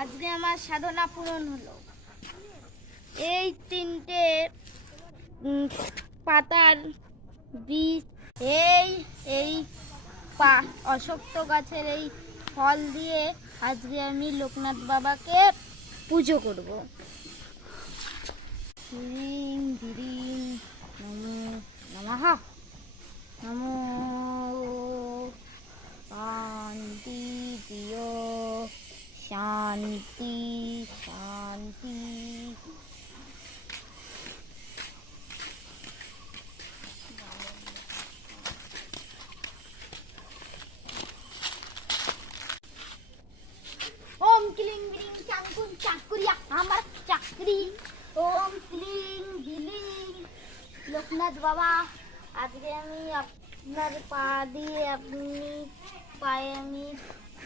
আজকে আমার সাধনা পূরণ হলো। এই তিনটে পাতার বীজ, এই এই অশক্ত গাছের এই ফল দিয়ে আজকে আমি লোকনাথ বাবাকে পুজো করব। হ্রিং হ্রিং নমো নমঃ। নমো শান্তি প্রিয় শান্তি শান্তি। ওম ক্লিং গ্রিং চাকুন চাকুরিয়া আমার চাকরি। ওম ক্লিং গিলিং লোকনাথ বাবা, আজকে আমি আপনার পা দিয়ে আপনি পায়ে আমি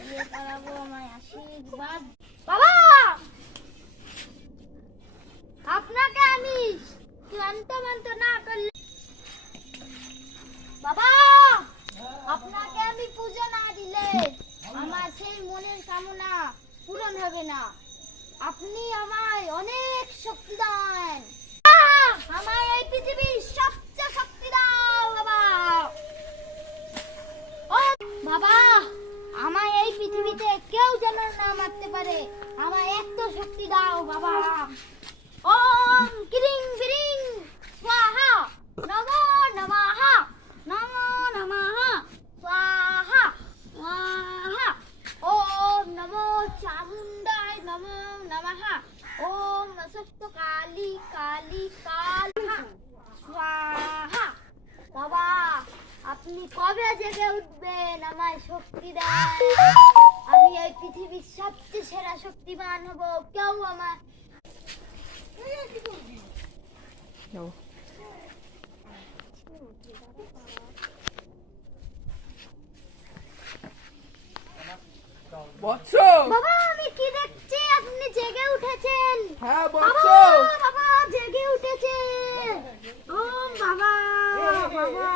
ইয়ে করাবো, আমায় আশীর্বাদ। বাবা, আপনাকে আমি ক্লান্ত মান্ত না করলে, বাবা আপনাকে আমি পুজো না দিলে আমার সেই মনের কামনা পূরণ হবে না। আপনি আমায় অনেক শক্তি দেন, আমায় এই পৃথিবীর সবচেয়ে শক্তি দাও বাবা। ও বাবা, আমায় এই পৃথিবীতে কেউ যেন না মারতে পারে, আমায় এত শক্তি দাও বাবা। ওম ক্রিং বিরিং স্বাহা নমো নমঃ। নমো নমঃ স্বাহা স্বাহা। ওম নমো চামুণ্ডায় নমো নমঃ। ওম নমস্ত কালী কালী কালহা স্বাহা। বাবা, আপনি কবে জেগে উঠবেন, আমায় শক্তি দেন, আমি এই পৃথিবীর সবচেয়ে সেরা শক্তিমান হব, কেউ আমার বৎস। বাবা আমি কি দেখছি, আপনি জেগে উঠেছেন। হ্যাঁ বৎস। বাবা জেগে উঠেছেন। ওম বাবা বাবা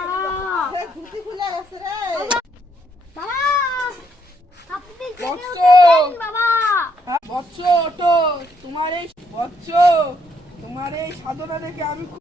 ধুতি খুলে গেছে রে। বাবা আপনি জেগে বৎস। উঠেছেন বাবা। বৎস ওঠো, তোমার এই বৎস, তোমার এই সাধনা দেখে আমি